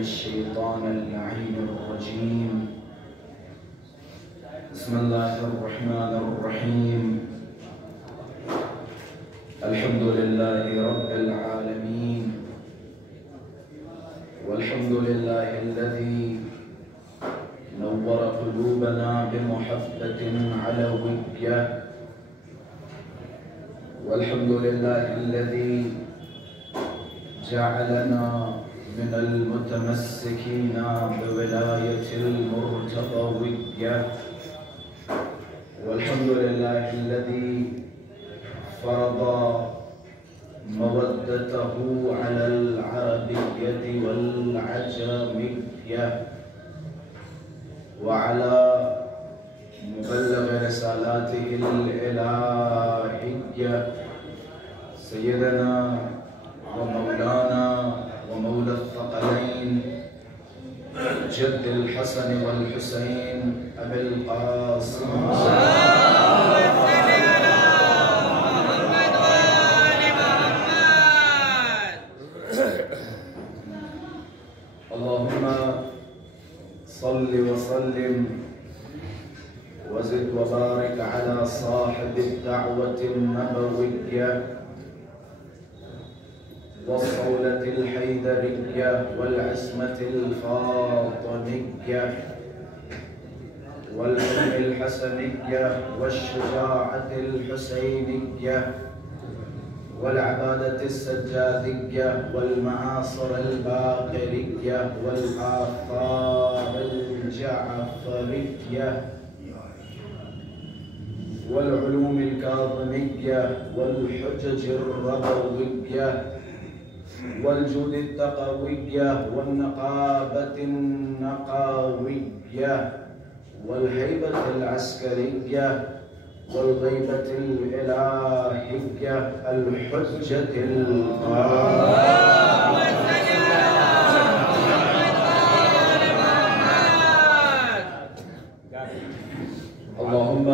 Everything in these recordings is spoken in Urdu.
الشيطان اللعين الرجيم. بسم الله الرحمن الرحيم. الحمد لله رب العالمين، والحمد لله الذي نور قلوبنا بمحبة علوية، والحمد لله الذي جعلنا من المتمسكين بولاية المرتضوية، والحمد لله الذي فرض مودته على العربية والعجمية وعلى مبلغ رسالاته الإلهية سيدنا ومولانا ومولى الثقلين جد الحسن والحسين أبي القاسم اللهم صل وسلم وزد وبارك على صاحب الدعوة النبوية والصولة الحيدرية والعصمة الفاطمية والحلم الحسنية والشجاعة الحسينية والعبادة السجادية والمعاصر الباقرية والآثار الجعفرية والعلوم الكاظمية والحجج الربوية والجود التقوية والنقابة النقاوية والهيبة العسكرية والغيبة الإلهية الحجة اللهم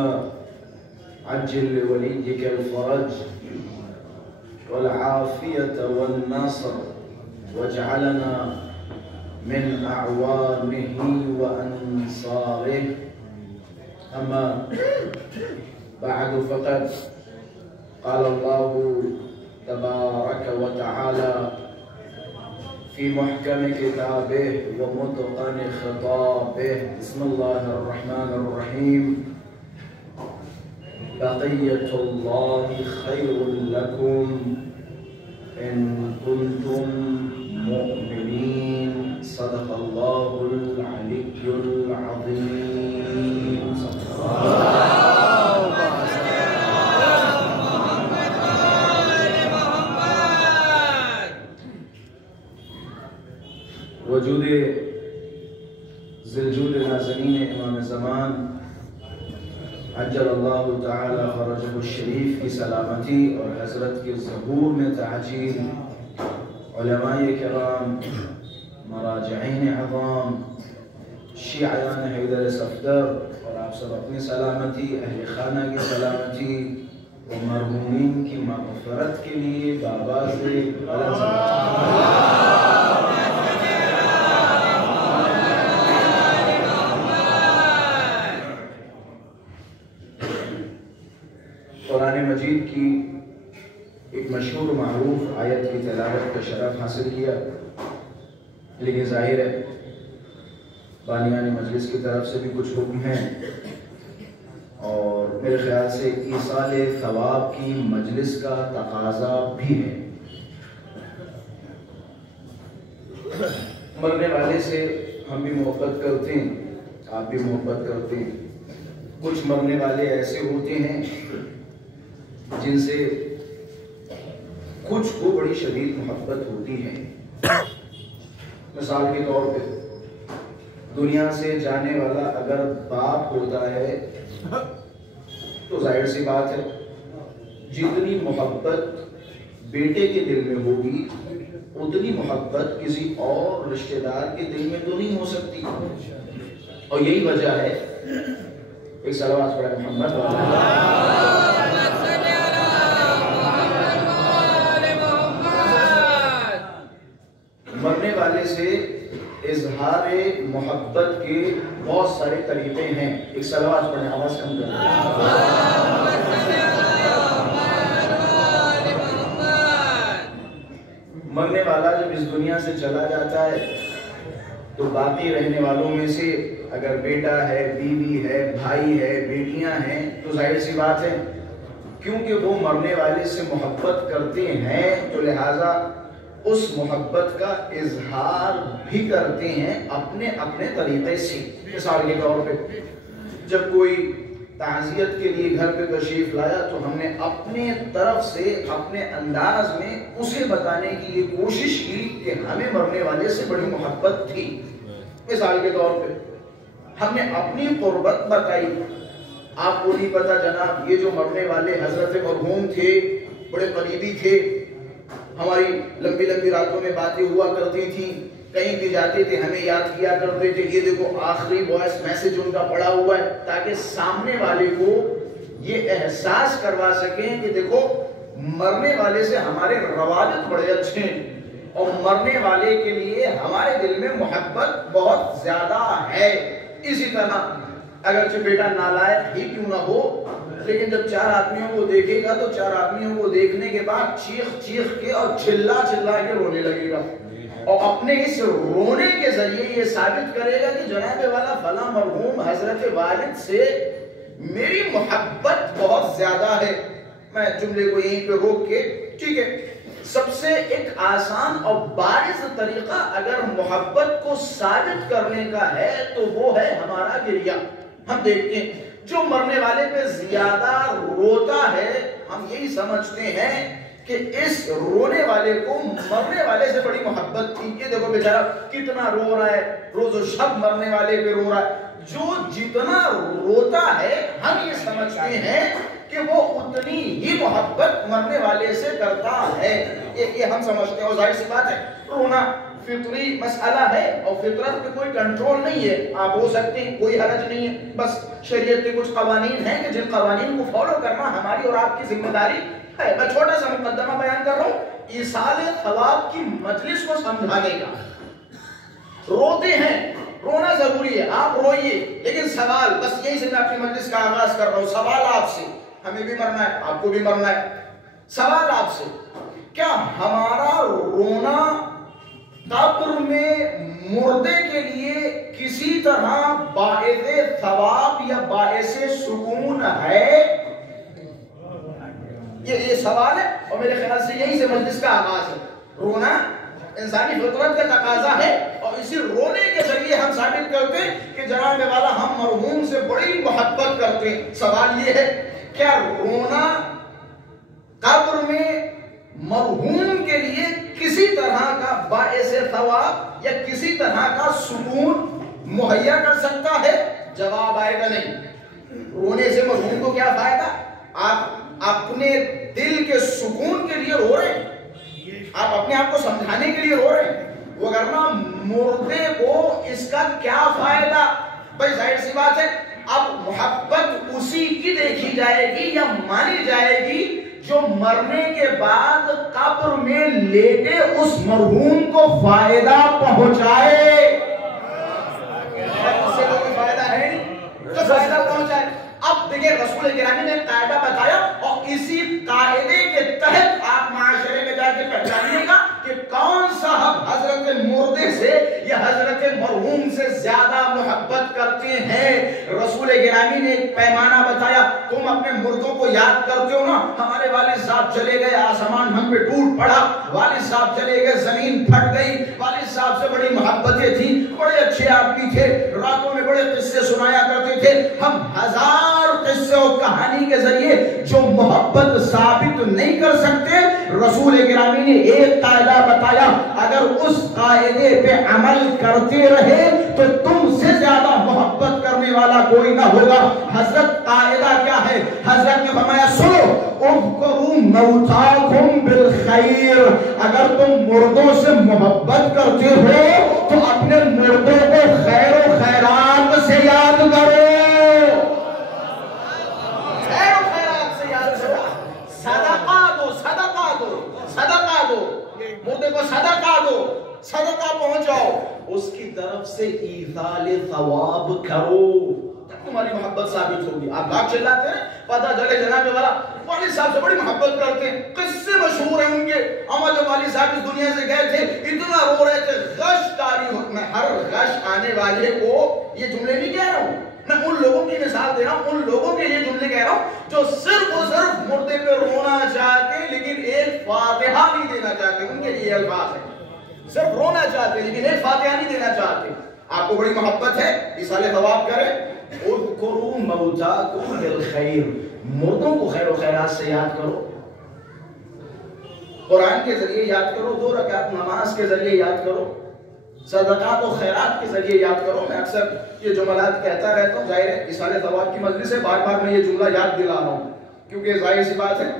عجل لوليك الفرج والعافية والنصر واجعلنا من أعوانه وأنصاره. أما بعد فقد قال الله تبارك وتعالى في محكم كتابه ومتقن خطابه. بسم الله الرحمن الرحيم. بقية الله خير لكم إن كنتم مؤمنين. صدق الله العلي العظيم. وجود ذوالجود نازنین امام زمان عجل اللہ تعالی فرجہ الشریف کی سلامتی اور حضرت کے ظہور میں تعجیل، علماء کرام، مراجعین عظام، شیعیان حیدر صفدر اور آپ سب اپنی سلامتی، اہل خانہ کی سلامتی اور مرحومین کی مغفرت کے لیے بابا سے قرآن مجید کی ایک مشہور معروف آیت کی تلاوت کا شرف حاصل کیا، لیکن ظاہر ہے بانیان مجلس کی طرف سے بھی کچھ حکم ہیں اور میرے خیال سے ایصال ثواب کی مجلس کا تقاضا بھی ہے۔ مرنے والے سے ہم بھی محبت کرتے ہیں، آپ بھی محبت کرتے ہیں۔ کچھ مرنے والے ایسے ہوتے ہیں جن سے کچھ کو بڑی شدید محبت ہوتی ہے۔ مثال کے طور پہ دنیا سے جانے والا اگر باپ ہوتا ہے تو ظاہر سی بات ہے جتنی محبت بیٹے کے دل میں ہوگی اتنی محبت کسی اور رشتہ دار کے دل میں تو نہیں ہو سکتی، اور یہی وجہ ہے ایک صلوات پڑھے محمد مرنے والے سے اظہار محبت کے بہت سارے طریقے ہیں. ایک صلوات پڑھیں, آواز کم کریں. مرنے والا جب اس دنیا سے چلا جاتا ہے تو باقی رہنے والوں میں سے اگر بیٹا ہے, بیوی ہے, بھائی ہے, بیٹیاں ہیں, تو ظاہر سی بات ہے کیونکہ وہ مرنے والے سے محبت کرتے ہیں تو لہٰذا اس محبت کا اظہار بھی کرتے ہیں اپنے اپنے طریقے سے. مثال کے طور پہ جب کوئی تعزیت کے لیے گھر پہ تشریف لایا تو ہم نے اپنے طرف سے اپنے انداز میں اسے بتانے کی یہ کوشش کی کہ ہمیں مرنے والے سے بڑی محبت تھی. مثال کے طور پہ ہم نے اپنی قربت بتائی. آپ کو نہیں پتا جناب, یہ جو مرنے والے حضرت مرحوم تھے بڑے قریبی تھے, ہماری لمبی لمبی راتوں میں باتیں ہوا کرتی تھیں, کہیں بھی جاتے تھے ہمیں یاد کیا کرتے تھے. یہ دیکھو آخری وائس میسج ان کا پڑا ہوا ہے تاکہ سامنے والے کو یہ احساس کروا سکیں کہ دیکھو مرنے والے سے ہمارے روابط بڑے اچھے ہیں اور مرنے والے کے لیے ہمارے دل میں محبت بہت زیادہ ہے. اسی طرح اگرچہ بیٹا نالائق ہی کیوں نہ ہو, لیکن جب 4 آدمیوں کو دیکھے گا تو 4 آدمیوں کو دیکھنے کے بعد چیخ چیخ کے اور چلا چلا کے رونے لگے گا اور اپنے اس رونے کے ذریعے یہ ثابت کرے گا کہ جناب والا فلاں مرحوم حضرت والد سے میری محبت بہت زیادہ ہے. میں جملے کو یہیں پہ روک کے, ٹھیک ہے, سب سے ایک آسان اور بارز طریقہ اگر محبت کو ثابت کرنے کا ہے تو وہ ہے ہمارا گریہ. ہم دیکھتے ہیں جو مرنے والے پہ زیادہ روتا ہے ہم یہی سمجھتے ہیں کہ اس رونے والے کو مرنے والے سے بڑی محبت تھی. یہ دیکھو بیچارہ کتنا رو رہا ہے, روز و شب مرنے والے پہ رو رہا ہے. جو جتنا روتا ہے ہم یہ سمجھتے ہیں کہ وہ اتنی ہی محبت مرنے والے سے کرتا ہے. یہ ہم سمجھتے ہیں اور ظاہر سی بات ہے رونا فطری مسئلہ ہے اور فطرت پہ کوئی کنٹرول نہیں ہے. آپ رو سکتے ہیں, کوئی حرج نہیں ہے. بس شریعت کے کچھ قوانین ہیں کہ جن قوانین کو فالو کرنا ہماری اور آپ کی ذمہ داری ہے. میں چھوٹا سا مقدمہ بیان کر رہا ہوں ایصال ثواب کی مجلس کو سمجھانے کا. روتے ہیں, رونا ضروری ہے, آپ روئیے, لیکن سوال بس یہی سے میں اپنی مجلس کا آغاز کر رہا ہوں. سوال آپ سے, ہمیں بھی مرنا ہے, آپ کو بھی مرنا ہے. سوال آپ سے, کیا ہمارا رونا قبر میں مردے کے لیے کسی طرح باعث ثواب یا باعث سکون ہے؟ یہ سوال ہے اور میرے خیال سے یہی سے مجلس کا آغاز ہے. رونا انسانی فطرت کا تقاضا ہے اور اسی رونے کے ذریعے ہم ثابت کرتے ہیں کہ جناب والا ہم مرحوم سے بڑی محبت کرتے ہیں. سوال یہ ہے کیا رونا قبر میں مرحوم کے لیے کسی طرح کا باعث ثواب یا کسی طرح کا سکون مہیا کر سکتا ہے؟ جواب آئے گا نہیں. رونے سے مرحوم کو کیا فائدہ؟ آپ اپنے دل کے سکون کے لیے رو رہے ہیں, آپ اپنے آپ کو سمجھانے کے لیے رو رہے ہیں, وگرنہ مردے کو اس کا کیا فائدہ؟ بھائی ظاہر سی بات ہے اب محبت اسی کی دیکھی جائے گی یا مانی جائے گی جو مرنے کے بعد قبر میں لیٹے اس مرحوم کو فائدہ پہنچائے. اس سے کوئی فائدہ ہے نہیں جو فائدہ پہنچائے. اب دیکھیں رسول گرامی نے ایک قاعدہ بتایا اور اسی قاعدے کے تحت آپ معاشرے میں جا کے پہچانیے گا کہ کون صاحب حضرت مردے سے یا حضرت مرحوم سے زیادہ محبت کرتے ہیں. رسول گرامی نے ایک پیمانہ بتایا, تم اپنے مردوں کو یاد کرتے ہو نا, ہمارے والد صاحب چلے گئے آسمان ہم پہ ٹوٹ پڑا, والد صاحب چلے گئے زمین پھٹ گئی, والد صاحب سے بڑی محبتیں تھیں, بڑے اچھے آدمی تھے, راتوں میں بڑے قصے سنایا کرتے تھے. ہم ہزار قصے اور کہانی کے ذریعے جو محبت ثابت نہیں کر سکتے, رسول گرامی نے ایک قاعدہ بتایا, اگر اس قاعدے پہ عمل کرتے رہے تو تم سے زیادہ محبت کرنے والا کوئی نہ ہوگا. حضرت قاعدہ کیا ہے؟ حضرت نے فرمایا سنو, اذکروا موتاکم بالخیر, اگر تم مردوں سے محبت کرتے ہو تو اپنے مردوں کو خیر و خیرات سے یاد کرو. صدقہ دو, مردے کو صدقہ دو. صدقہ پہنچاؤ، اس کی طرف سے ایصال ثواب کرو، تب تمہاری محبت ثابت ہوگی۔ آپ لاکھ چلاتے ہیں، پتہ چلے جناب والا والد صاحب سے بڑی محبت کرتے ہیں، قصے مشہور ہیں ان کے، اما جب والد صاحب اس دنیا سے گئے تھے اتنا رو رہے تھے، غش طاری ہو۔ میں ہر غش آنے والے کو یہ جملے نہیں کہہ رہا ہوں، میں ان لوگوں کی مثال دے رہا ہوں، ان لوگوں کے لیے جملے کہہ رہا ہوں جو صرف اور صرف مردے پہ رونا چاہتے ہیں لیکن ایک فاتحہ نہیں دینا چاہتے، ان کے لیے الفاظ ہیں، صرف رونا چاہتے ہیں لیکن ایک فاتحہ نہیں دینا چاہتے۔ آپ کو بڑی محبت ہے، ایصال ثواب کریں۔ اذکروا موتاکم بالخیر، مردوں کو خیر و خیرات سے یاد کرو، قرآن کے ذریعے یاد کرو، 2 رکعت نماز کے ذریعے یاد کرو، صدقات و خیرات کے ذریعے یاد کرو۔ میں اکثر یہ جملات کہتا رہتا ہوں، ظاہر ہے ایصال ثواب کی مجلس سے بار بار میں یہ جملہ یاد دلا رہا ہوں کیونکہ ظاہر سی بات ہے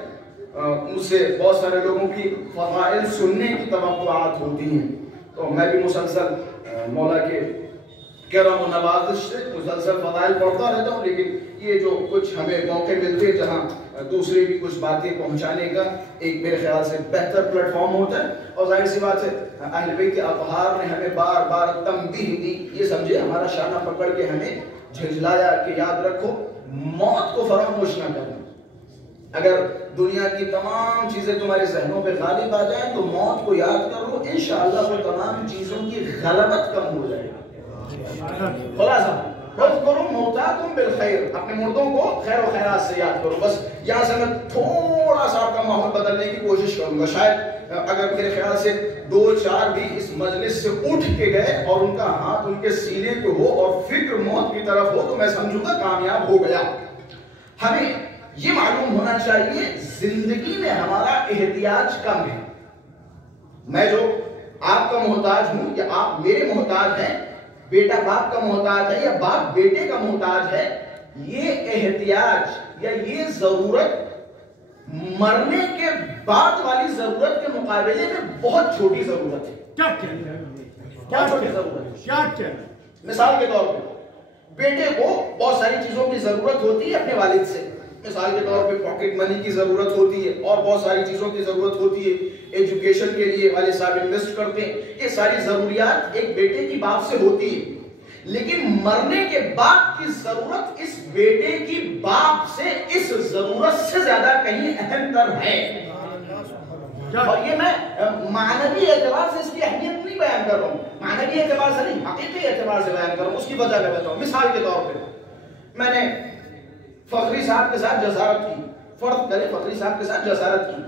مجھ سے بہت سارے لوگوں کی فضائل سننے کی توقعات ہوتی ہیں، تو میں بھی مسلسل مولا کے کرم و نوازش سے مسلسل فضائل پڑھتا رہتا ہوں، لیکن یہ جو کچھ ہمیں موقع ملتے ہیں جہاں دوسرے بھی کچھ باتیں پہنچانے کا ایک میرے خیال سے بہتر پلیٹ فارم ہوتا ہے، اور ظاہر سی بات ہے اہل بیت اطہار نے ہمیں بار بار تنبیہ دی، یہ سمجھے ہمارا شانہ پکڑ کے ہمیں جھنجھلایا کہ یاد رکھو موت کو فراموش نہ کرنا۔ اگر دنیا کی تمام چیزیں تمہارے ذہنوں پہ غالب آ جائیں تو موت کو یاد کر لو، انشاءاللہ وہ تمام چیزوں کی غلبت کم ہو جائے گی۔ خلاصہ اذکروا موتاکم بالخیر، اپنے مردوں کو خیر و خیرات سے یاد کرو۔ بس یہاں سے میں تھوڑا سا آپ کا ماحول بدلنے کی کوشش کروں گا، شاید اگر میرے خیال سے 2-4 بھی اس مجلس سے اٹھ کے گئے اور ان کا ہاتھ ان کے سینے پہ ہو اور فکر موت کی طرف ہو تو میں سمجھوں گا کامیاب ہو گیا۔ ہمیں یہ معلوم ہونا چاہیے زندگی میں ہمارا احتیاج کم ہے، میں جو آپ کا محتاج ہوں یا آپ میرے محتاج ہیں، بیٹا باپ کا محتاج ہے یا باپ بیٹے کا محتاج ہے، یہ احتیاج یا یہ ضرورت مرنے کے بعد والی ضرورت کے مقابلے میں بہت چھوٹی ضرورت ہے۔ کیا چھوٹی ضرورت ہے؟ مثال کے طور پہ بیٹے کو بہت ساری چیزوں کی ضرورت ہوتی ہے اپنے والد سے، مثال کے طور پہ پاکٹ منی کی ضرورت ہوتی ہے اور بہت ساری چیزوں کی ضرورت ہوتی ہے، ایجوکیشن کے لیے والد صاحب انویسٹ کرتے ہیں، یہ ساری ضروریات ایک بیٹے کی باپ سے ہوتی ہے، لیکن مرنے کے بعد کی ضرورت اس بیٹے کی باپ سے اس ضرورت سے زیادہ کہیں اہم تر ہے۔ اور یہ میں معنوی اعتبار سے اس کی اہمیت نہیں بیان کر رہا ہوں، معنوی اعتبار سے نہیں، حقیقی اعتبار سے بیان کر رہا ہوں، اس کی وجہ میں بتاؤں۔ مثال کے طور پہ میں نے فخری صاحب کے ساتھ جسارت کی، فرض کرے فخری صاحب کے ساتھ جسارت کی،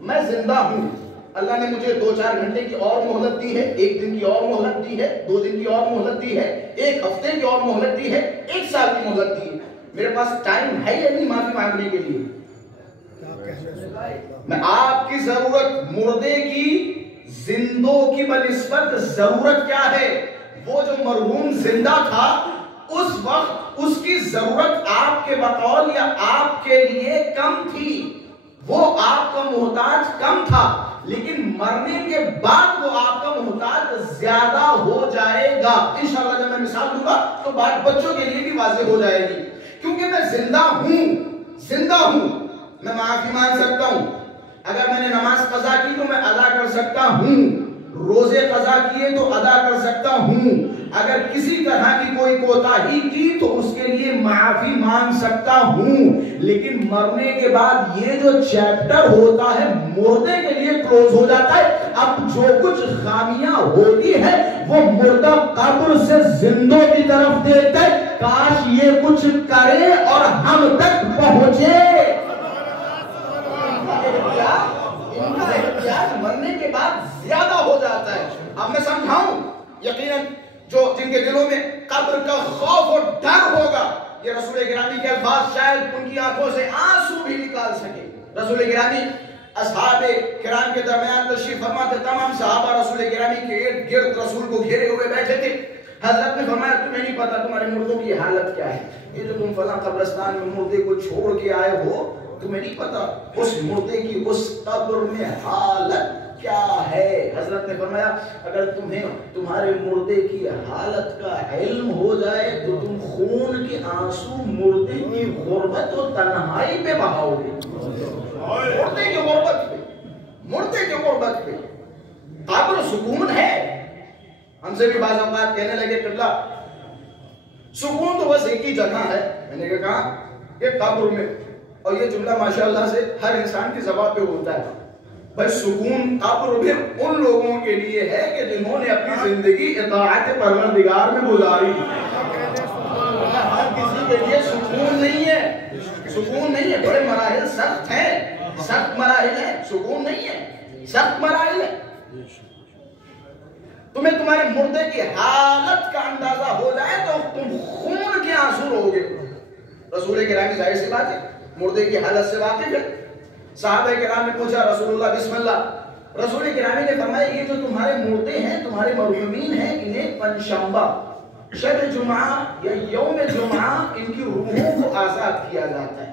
میں زندہ ہوں، اللہ نے مجھے 2-4 گھنٹے کی اور مہلت دی ہے، 1 دن کی اور مہلت دی ہے، 2 دن کی اور مہلت دی ہے، 1 ہفتے کی اور مہلت دی ہے، 1 سال کی مہلت دی ہے، میرے پاس ٹائم ہے یا نہیں معافی مانگنے کے لیے؟ میں آپ کی ضرورت مردے کی زندوں کی بنسبت ضرورت کیا ہے؟ وہ جو مرحوم زندہ تھا اس وقت اس کی ضرورت آپ کے بقول یا آپ کے لیے کم تھی، وہ آپ کا محتاج کم تھا، لیکن مرنے کے بعد وہ آپ کا محتاج زیادہ ہو جائے گا۔ انشاءاللہ جب میں مثال دوں گا تو بات بچوں کے لیے بھی واضح ہو جائے گی، کیونکہ میں زندہ ہوں، میں معافی مانگ سکتا ہوں، اگر میں نے نماز قضا کی تو میں ادا کر سکتا ہوں، روزے قضا کیے تو ادا کر سکتا ہوں، اگر کسی طرح کی کوئی کوتاہی کی تو اس کے لیے معافی مانگ سکتا ہوں، لیکن مرنے کے بعد یہ جو چیپٹر ہوتا ہے مردے کے لیے کلوز ہو جاتا ہے۔ اب جو کچھ خامیاں ہوتی ہے وہ مردہ قبر سے زندوں کی طرف دیتا ہے، کاش یہ کچھ کرے اور ہم تک پہنچے۔ ان کا احتیاج مرنے کے بعد زیادہ ہو جاتا ہے۔ اب میں سمجھاؤں، یقیناً جن کے دلوں میں قبر کا خوف اور ڈر ہوگا، یہ رسول گرامی کے الفاظ شاید ان کی آنکھوں سے آنسو بھی نکال سکے۔ رسول گرامی اصحاب کرام کے درمیان تشریف فرما تھے، تمام صحابہ رسول گرامی کے ارد گرد رسول کو گھیرے ہوئے بیٹھے تھے۔ حضرت نے فرمایا تمہیں نہیں پتا تمہارے مردوں کی حالت کیا ہے، یہ جو تم فلاں قبرستان میں مردے کو چھوڑ کے آئے ہو تمہیں نہیں پتا اس مردے کی اس قبر میں حالت کیا ہے۔ حضرت نے فرمایا اگر تمہیں تمہارے مردے کی حالت کا علم ہو جائے تو تم خون کے آنسو مردے کی غربت و تنہائی پہ بہاؤ گے، مردے کی غربت پہ، مردے کی غربت پہ۔ قبر سکون ہے، ہم سے بھی بعض اوقات کہنے لگے قبلہ سکون تو بس ایک ہی جگہ ہے. میں نے کہا کہ قبر میں. اور یہ جملہ ماشاءاللہ سے ہر انسان کی زبان پہ ہوتا ہے. بھائی سکون قبر میں ان لوگوں کے لیے ہے کہ جنہوں نے اپنی زندگی اطاعت پروردگار میں گزاری. ہر کسی کے لیے سکون نہیں ہے. سکون نہیں ہے. بڑے مراحل سخت ہیں, سخت مراحل ہیں. سکون نہیں ہے, سخت مراحل ہے. تمہیں تمہارے مردے کی حالت کا اندازہ ہو جائے تو تم خون کے آنسو رو گے. رسول کرام کی ظاہر سی بات ہے مردے کی حالت سے واقف ہے. صحابہ کرام نے پوچھا رسول اللہ بسم اللہ. رسول کرام نے فرمایا یہ جو تمہارے مردے ہیں, تمہارے مرحومین ہیں, انہیں پنجشنبہ, شب جمعہ یا یوم جمعہ ان کی روحوں کو آزاد کیا جاتا ہے.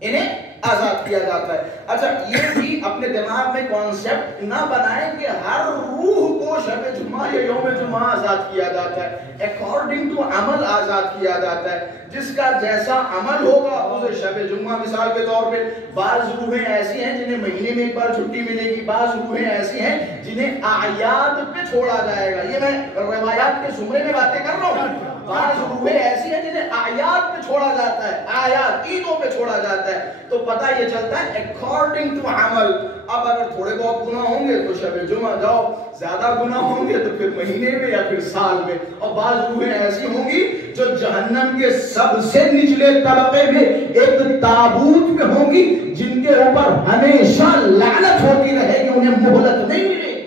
انہیں آزاد کیا جاتا ہے. اچھا یہ بھی اپنے دماغ میں کانسیپٹ نہ بنائیں کہ ہر روح کو شب جمعہ یا یوم جمعہ آزاد کیا جاتا ہے. اکارڈنگ ٹو عمل آزاد کیا جاتا ہے. جس کا جیسا عمل ہوگا اسے شب جمعہ. مثال کے طور پہ بعض روحیں ایسی ہیں جنہیں مہینے میں ایک بار چھٹی ملے گی. بعض روحیں ایسی ہیں جنہیں اعیاد پہ چھوڑا جائے گا. یہ میں روایات کے زمرے میں باتیں کر رہا ہوں. بعض روحیں ایسی ہیں جنہیں اعیاد پہ چھوڑا جاتا ہے, اعیاد عیدوں پہ چھوڑا جاتا ہے. تو پتہ یہ چلتا ہے اکارڈنگ ٹو عمل. اب اگر تھوڑے بہت گناہ ہوں گے تو شب جمعہ جاؤ, زیادہ گناہ ہوں گے تو پھر مہینے میں یا پھر سال میں. اور بعض روحیں ایسی ہوں گی جو جہنم کے سب سے نچلے طبقے میں ایک تابوت میں ہوں گی, جن کے اوپر ہمیشہ لعنت ہوتی رہے گی, انہیں مہلت نہیں ملے گی.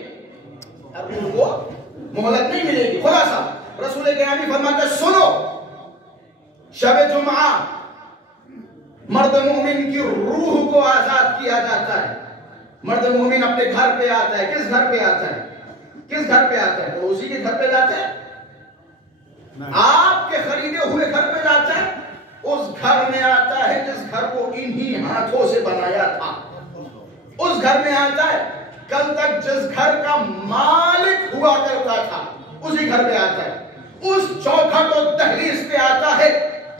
اب ان کو مہلت نہیں ملے گی. خلاصہ رسول کرام فرماتے سنو, شب جمعہ مرد مومن کی روح کو آزاد کیا جاتا ہے. مرد مومن اپنے گھر پہ آتا ہے. کس گھر پہ آتا ہے؟ کس گھر پہ آتا ہے؟ وہ اسی کے گھر پہ جاتا ہے. آپ کے خریدے ہوئے گھر پہ جاتا ہے. اس گھر میں آتا ہے جس گھر کو انہی ہاتھوں سے بنایا تھا. اس گھر میں آتا ہے کل تک جس گھر کا مالک ہوا کرتا تھا, اسی گھر پہ آتا ہے. اس چوکھٹ و دہلیز پہ آتا ہے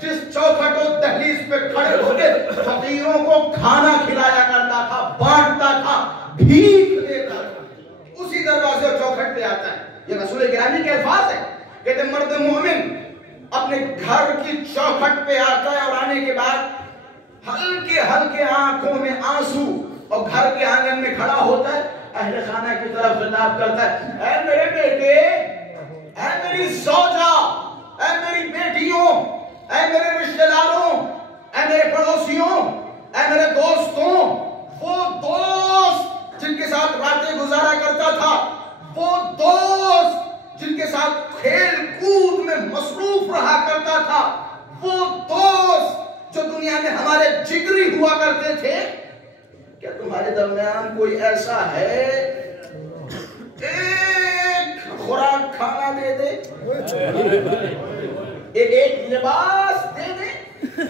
جس چوکھٹ و دہلیز پہ کھڑے ہو کے فقیروں کو کھانا کھلایا کرتا تھا, بانٹتا تھا, بھیک دیتا تھا. اسی دروازے اور چوکھٹ پہ آتا ہے. یہ رسول گرامی کے الفاظ ہیں. کہتے ہیں مرد مومن اپنے گھر کی چوکھٹ پہ آتا ہے اور آنے کے بعد ہلکے ہلکے آنکھوں میں آنسو اور گھر کے آنگن میں کھڑا ہوتا ہے. اہل خانہ کی طرف خطاب کرتا ہے, اے میرے بیٹے, اے میری زوجہ, اے میری بیٹیوں, اے میرے رشتہ داروں, اے میرے پڑوسیوں, اے میرے دوستوں. وہ دوست جن کے ساتھ راتیں گزارا کرتا تھا, وہ دوست جن کے ساتھ کھیل کود میں مصروف رہا کرتا تھا, وہ دوست جو دنیا میں ہمارے جگری ہوا کرتے تھے, کیا تمہارے درمیان کوئی ایسا ہے ایک خوراک کھانا دے دے, ایک لباس دے دے,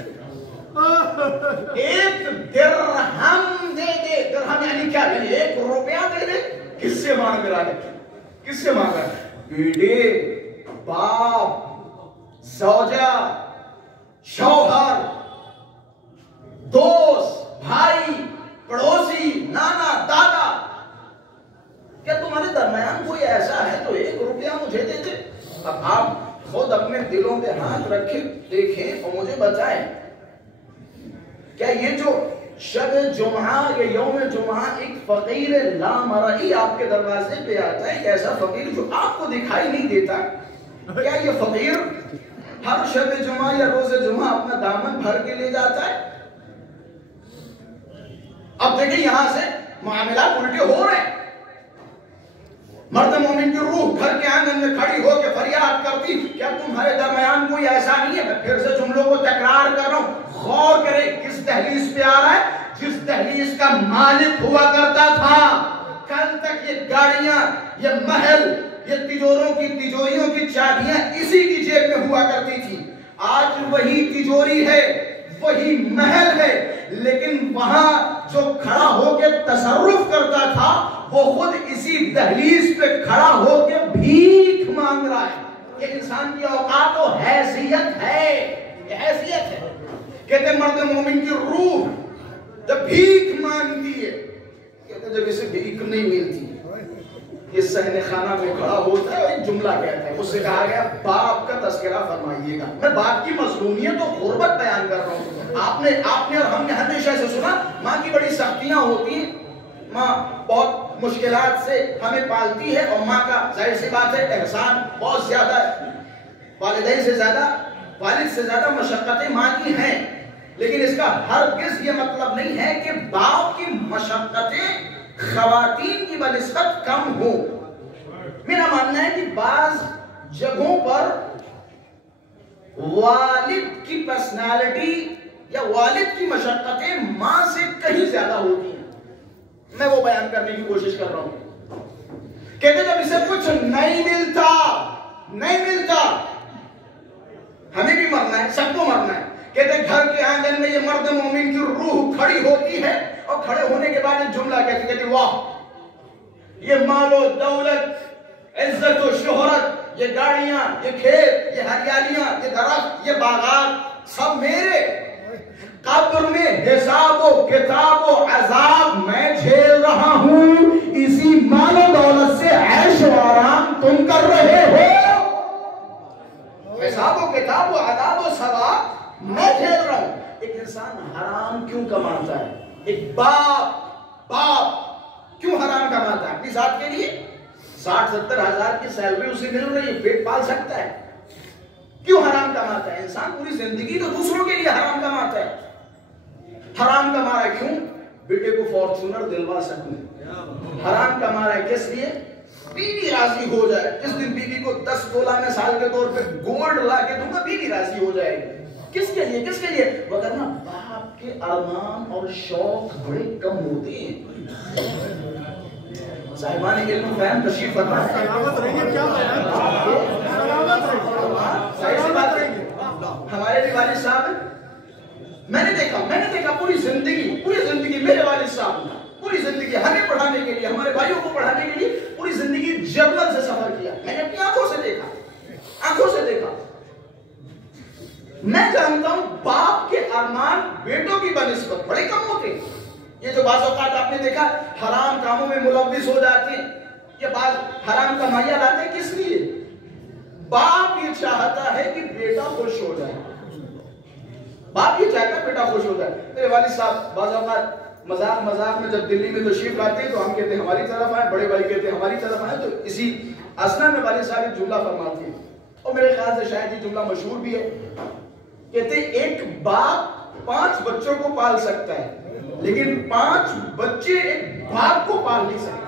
ایک درہم دے دے. درہم یعنی کیا؟ یعنی 1 روپیہ دے دے. کس سے مانگ رہا ہے؟ کس سے مانگ رہا ہے؟ بیٹے, باپ, زوجہ, شوہر, دوست, بھائی, پڑوسی, نانا, دادا. کیا تمہارے درمیان کوئی ایسا ہے تو 1 روپیہ مجھے دے دے؟ اب آپ خود اپنے دلوں پہ ہاتھ رکھیں, دیکھیں اور مجھے بتائیں, کیا یہ جو شب جمعہ یا یوم جمعہ ایک فقیر لامرئی آپ کے دروازے پہ آتا ہے, ایک ایسا فقیر جو آپ کو دکھائی نہیں دیتا, کیا یہ فقیر ہر شب جمعہ یا روز جمعہ اپنا دامن بھر کے لے جاتا ہے؟ اب دیکھیں یہاں سے معاملات الٹے ہو رہے ہیں. مرد مومن کی روح گھر کے آنگن میں کھڑی ہو کے فریاد کرتی, کیا تمہارے درمیان کوئی ایسا نہیں ہے؟ میں پھر سے جملوں کو تکرار کر رہا ہوں, غور کریں کس دہلیز پہ آ رہا ہے. جس دہلیز کا مالک ہوا کرتا تھا. کل تک یہ گاڑیاں, یہ محل, یہ تجوریوں کی چابیاں اسی کی جیب میں ہوا کرتی تھی. آج وہی تجوری ہے, وہی محل ہے, لیکن وہاں جو کھڑا ہو کے تصرف کرتا تھا وہ خود اسی دہلیز پہ کھڑا ہو کے بھیک مانگ رہا ہے. یہ انسان کی اوقات و حیثیت ہے, یہ حیثیت ہے. کہتے مرد مومن کی روح جب بھیک مانگتی ہے, کہتے جب اسے بھیک نہیں ملتی, یہ سہنے خانہ میں کھڑا ہوتا ہے اور ایک جملہ کہتا ہے، اس سے کہا گیا باپ کا تذکرہ فرمائیے گا. میں باپ کی مظلومیت اور غربت بیان کر رہا ہوں. آپ نے اور ہم نے ہمیشہ سے سنا ماں کی بڑی سختیاں ہوتی ہیں، ماں بہت مشکلات سے ہمیں پالتی ہے، اور ماں کا ظاہر سی بات ہے احسان بہت زیادہ ہے، والدین سے زیادہ، والد سے زیادہ مشقتیں ماں کی ہیں. لیکن اس کا ہرگز یہ مطلب نہیں ہے کہ باپ کی مشقتیں خواتین کی بنسبت کم ہو. میرا ماننا ہے کہ بعض جگہوں پر والد کی پرسنالٹی یا والد کی مشقتیں ماں سے کہیں زیادہ ہوتی ہیں. میں وہ بیان کرنے کی کوشش کر رہا ہوں. کہتے جب اسے کچھ نہیں ملتا، ہمیں بھی مرنا ہے، سب کو مرنا ہے. کہتے گھر کے آنگن میں یہ مرد مومن کی روح کھڑی ہوتی ہے، اور کھڑے ہونے کے بعد ایک جملہ کہتے واہ، یہ مال و دولت، عزت و شہرت، یہ گاڑیاں، یہ کھیت، یہ ہریالیاں، یہ درخت، یہ باغات سب میرے. قبر میں حساب و کتاب و عذاب میں جھیل رہا ہوں، اسی مال و دولت سے عیش و آرام تم کر رہے ہو. حساب و کتاب و عذاب و ثواب میں جھیل رہا ہوں. ایک انسان حرام کیوں کماتا ہے؟ ایک باپ کیوں حرام کماتا ہے؟ اپنی ذات کے لیے 60-70 ہزار کی سیلری اسے مل رہی ہے، پیٹ پال سکتا ہے. کیوں حرام کماتا ہے؟ انسان پوری زندگی تو دوسروں کے لیے حرام کماتا ہے. حرام کما رہا ہے کیوں؟ بیٹے کو فارچونر دلوا سکوں. حرام کما رہا ہے کس لیے؟ بیوی راضی ہو جائے. جس دن بیوی کو 10 تولہ میں سال کے طور پہ گولڈ لا کے دوں گا، بیوی راضی ہو جائے گی. کس کے لیے؟ وگرنہ باپ کے ارمان اور شوق بڑے کم ہوتے ہیں. صاحبان علم فہم تشریف فرما. ہمارے بھی والد صاحب، میں نے دیکھا پوری زندگی میرے والد صاحب نے پوری زندگی ہمیں پڑھانے کے لیے، ہمارے بھائیوں کو پڑھانے کے لیے پوری زندگی جرمن سے سفر کیا. میں نے اپنی آنکھوں سے دیکھا. میں جانتا ہوں باپ کے ارمان بیٹوں کی بنسبت بڑے کم ہوتے ہیں. یہ جو بعض اوقات آپ نے دیکھا حرام کاموں میں ملوث ہو جاتے ہیں، یہ بعض حرام کمائیاں لاتے ہیں. کس لیے؟ باپ یہ چاہتا ہے کہ بیٹا خوش ہو جائے. بیٹا خوش ہو جائے. میرے والد صاحب بعض اوقات مذاق میں جب دلی میں تشریف لاتے ہیں تو ہم کہتے ہیں ہماری طرف آئیں، بڑے بھائی کہتے ہیں ہماری طرف آئیں. تو اسی اسنا میں والد صاحب ایک جملہ فرماتے ہیں، اور میرے خیال سے شاید یہ جملہ مشہور بھی ہے. کہتے ہیں ایک باپ 5 بچوں کو پال سکتا ہے، لیکن 5 بچے ایک باپ کو پال نہیں سکتے.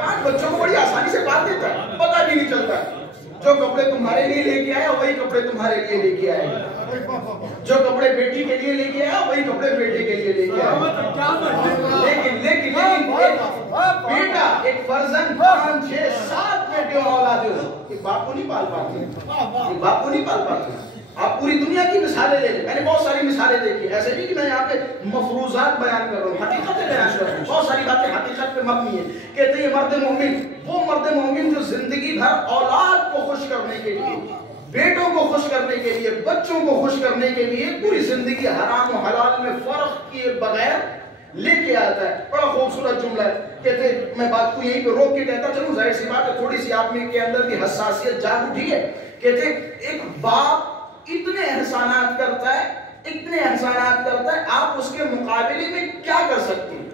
5 بچوں کو بڑی آسانی سے پال دیتا ہے، پتہ بھی نہیں چلتا. جو کپڑے تمہارے لیے لے کے آیا وہی کپڑے تمہارے لیے لے کے آئے، جو کپڑے بیٹی کے لیے لے کے آیا وہی کپڑے بیٹے کے لیے لے کے آئے. لیکن بیٹا ایک فرزند 5 6 7 بیٹے اور اولاد ہو، ایک باپ کو نہیں پال پاتے. آپ پوری دنیا کی مثالیں لے لیں. میں نے بہت ساری مثالیں دیکھی. ایسے نہیں کہ میں یہاں پہ مفروضات بیان کر رہا ہوں، حقیقتیں بیان کر رہا ہوں. بہت ساری باتیں حقیقت پہ مبنی ہیں. کہتے ہیں یہ مرد مومن، وہ مرد مومن جو زندگی بھر اولاد کو خوش کرنے کے لیے، بیٹوں کو خوش کرنے کے لیے، بچوں کو خوش کرنے کے لیے پوری زندگی حرام و حلال میں فرق کیے بغیر لے کے آتا ہے. بڑا خوبصورت جملہ ہے. کہتے ہیں میں بات کو یہیں پہ روک کے کہتا چلوں، ظاہر سی بات ہے تھوڑی سی آپ میں کے اندر کی حساسیت جاگ اٹھی ہے. کہتے ہیں ایک باپ اتنے احسانات کرتا ہے، آپ اس کے مقابلے میں کیا کر سکتے ہیں؟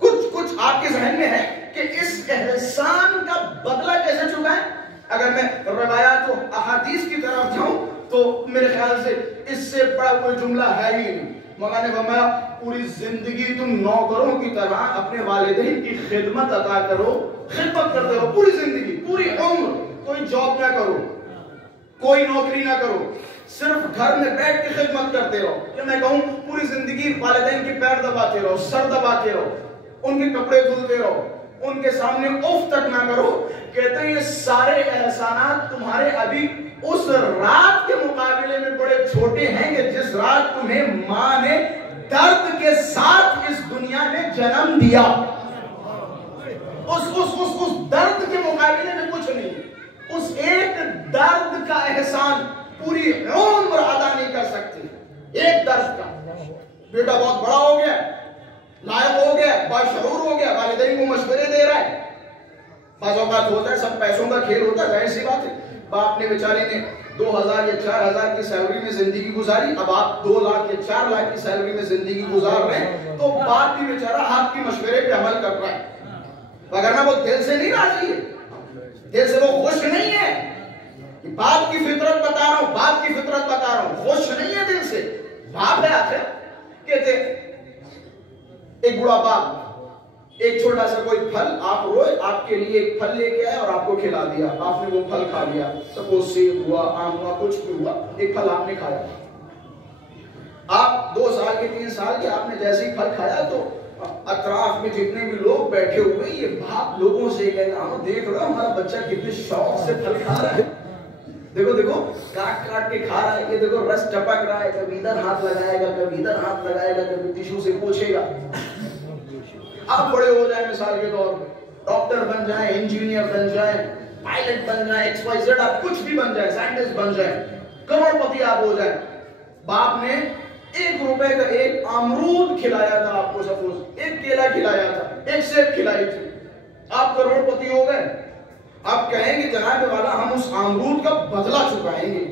کچھ آپ کے ذہن میں ہے کہ اس احسان کا بدلہ کیسے چکائیں؟ اگر میں روایات و احادیث کی طرف جاؤں تو میرے خیال سے اس سے بڑا کوئی جملہ ہے ہی نہیں. مولا نے فرمایا پوری زندگی تم نوکروں کی طرح اپنے والدین کی خدمت کرتے رہو. پوری زندگی، پوری عمر کوئی جاب نہ کرو، کوئی نوکری نہ کرو، صرف گھر میں بیٹھ کے خدمت کرتے رہو. کہ میں کہوں پوری زندگی والدین کے پیر دباتے رہو، سر دباتے رہو، ان کے کپڑے دھلتے رہو، ان کے سامنے اف تک نہ کرو. کہتے ہیں یہ سارے احسانات تمہارے ابھی اس رات کے مقابلے میں بڑے چھوٹے ہیں کہ جس رات تمہیں ماں نے درد کے ساتھ اس دنیا میں جنم دیا. اس درد کے مقابلے میں کچھ نہیں. اس ایک درد کا احسان پوری عمر ادا نہیں کر سکتے. ایک درد کا. بیٹا بہت بڑا ہو گیا، لائق ہو گیا, باشعور ہو گیا, والدین کو مشورے دے رہا ہے. بعض اوقات ہوتا ہے, سب پیسوں کا کھیل ہوتا ہے, ظاہر سی بات ہے. باپ نے بیچارے نے 2000 یا 4000 کی سیلری میں زندگی گزاری, اب آپ 2 لاکھ یا 4 لاکھ کی سیلری میں زندگی گزار رہے ہیں, تو باپ بھی بیچارہ آپ کی مشورے پہ عمل کر رہا ہے, وگرنہ وہ دل سے نہیں راضی ہے, دل سے وہ خوش نہیں ہے. باپ کی فطرت بتا رہا ہوں, باپ کی فطرت بتا رہا ہوں, خوش نہیں ہے دل سے. باپ ہے آخر, کہتے ایک بڑا باپ ایک چھوٹا سا کوئی پھل, آپ روئے, آپ کے لیے ایک پھل لے کے آیا اور آپ کو کھلا دیا, آپ نے وہ پھل کھا لیا, سپوز سیب ہوا, آم ہوا, کچھ بھی ہوا, ایک پھل آپ نے کھایا. آپ 2 سال کے 3 سال کے, آپ نے جیسے ہی پھل کھایا تو اطراف میں جتنے بھی لوگ بیٹھے ہوئے, یہ باپ لوگوں سے کہنا, دیکھ رہا ہمارا بچہ کتنے شوق سے پھل کھا رہا ہے, دیکھو دیکھو کاٹ کاٹ کے کھا رہا ہے, یہ دیکھو رس ٹپک رہا ہے, کبھی ادھر ہاتھ لگائے گا, کبھی ادھر ہاتھ لگائے گا, کبھی ٹیشو سے پوچھے گا. آپ بڑے ہو جائیں, مثال کے طور پہ ڈاکٹر بن جائیں, انجینئر بن جائیں, پائلٹ بن جائیں, ایکس وائی زیڈ, آپ کچھ بھی بن جائیں, سائنٹسٹ بن جائیں, کروڑ پتی آپ ہو جائیں. باپ نے 1 روپے کا ایک امرود کھلایا تھا آپ کو, سپوز ایک کیلا کھلایا تھا, ایک سیب کھلائی تھی, آپ کروڑ پتی ہو گئے. آپ کہیں گے جناب والا ہم اس امرود کا بدلہ چکائیں گے.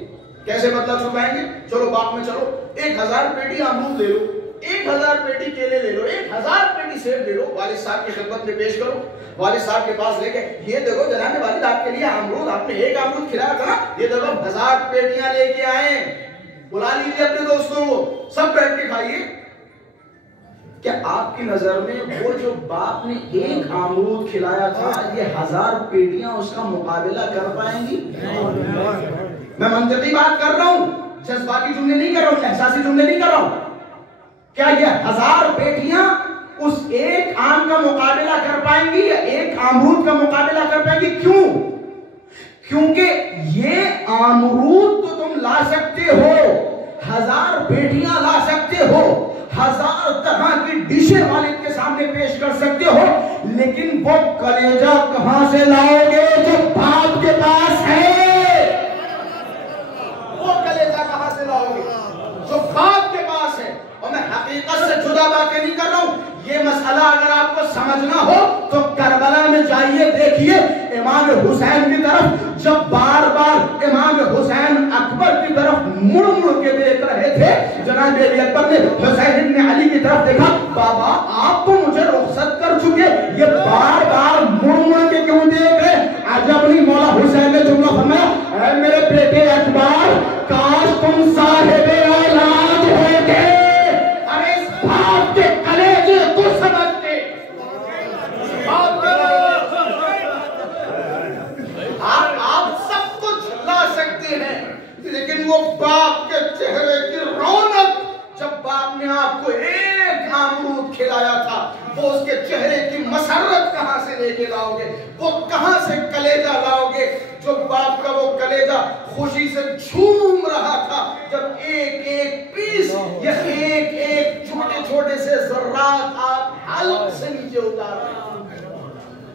کیسے بدلہ چکائیں گے؟ چلو باپ میں چلو 1000 پیٹی امرود لے لو, 1000 پیٹی کیلے لے لو, 1000 پیٹی سیب لے لو, والد صاحب کی خدمت میں پیش کرو. والد صاحب کے پاس لے کے, یہ دیکھو جناب والد آپ کے لیے امرود, آپ نے ایک امرود کھلایا تھا نا, یہ دیکھو 1000 پیٹیاں لے کے آئے, بلا لیجیے اپنے دوستوں کو, سب بیٹھ کے کھائیے. کیا آپ کی نظر میں وہ جو باپ نے ایک امرود کھلایا تھا, یہ 1000 پیٹیاں اس کا مقابلہ کر پائیں گی؟ میں منطقی بات کر رہا ہوں, جذباتی جملے نہیں کر رہا ہوں, احساسی جملے نہیں کر رہا ہوں. کیا یہ 1000 پیٹیاں اس ایک آم کا مقابلہ کر پائیں گی, یا ایک امرود کا مقابلہ کر پائیں گی؟ کیوں؟ کیونکہ یہ امرود تو تم لا سکتے ہو, 1000 پیٹیاں لا سکتے ہو, 1000 طرح کی ڈشیں والد کے سامنے پیش کر سکتے ہو, لیکن وہ کلیجہ کہاں سے لاؤ گے جو باپ کے پاس ہے؟ وہ کلیجہ کہاں سے لاؤ گے جو باپ کے پاس ہے؟ اور میں حقیقت سے جدا باتیں نہیں کر رہا ہوں, یہ مسئلہ اگر آپ کو سمجھنا ہو تو کربلا میں جائیے, دیکھیے امام حسین کی طرف, جب بار بار امام حسین اکبر کی طرف مڑ مڑ کے دیکھ رہے تھے, جناب علی اکبر نے حسین ابن علی کی طرف دیکھا, بابا آپ تو مجھے رخصت کر چکے, یہ بار بار مڑ مڑ کے کیوں دیکھ رہے؟ عجب نہیں, مولا حسین نے جملہ فرمایا, اے میرے بیٹے اکبر, کاش تم صاحب اولاد ہوتے, ارے اس باپ کے کلیجے کو سمجھتے. آپ سب کچھ لا سکتے ہیں, لیکن وہ باپ کے چہرے کی رونق, جب باپ نے آپ کو ایک امرود کھلایا تھا, وہ اس کے چہرے کی مسرت کہاں سے لے کے لاؤ گے؟ وہ کہاں سے کلیجہ لاؤ گے جو باپ کا وہ کلیجہ خوشی سے جھوم رہا تھا, جب ایک ایک پیس یا ایک ایک چھوٹے چھوٹے سے ذرات آپ حلق سے نیچے اتار رہے ہیں.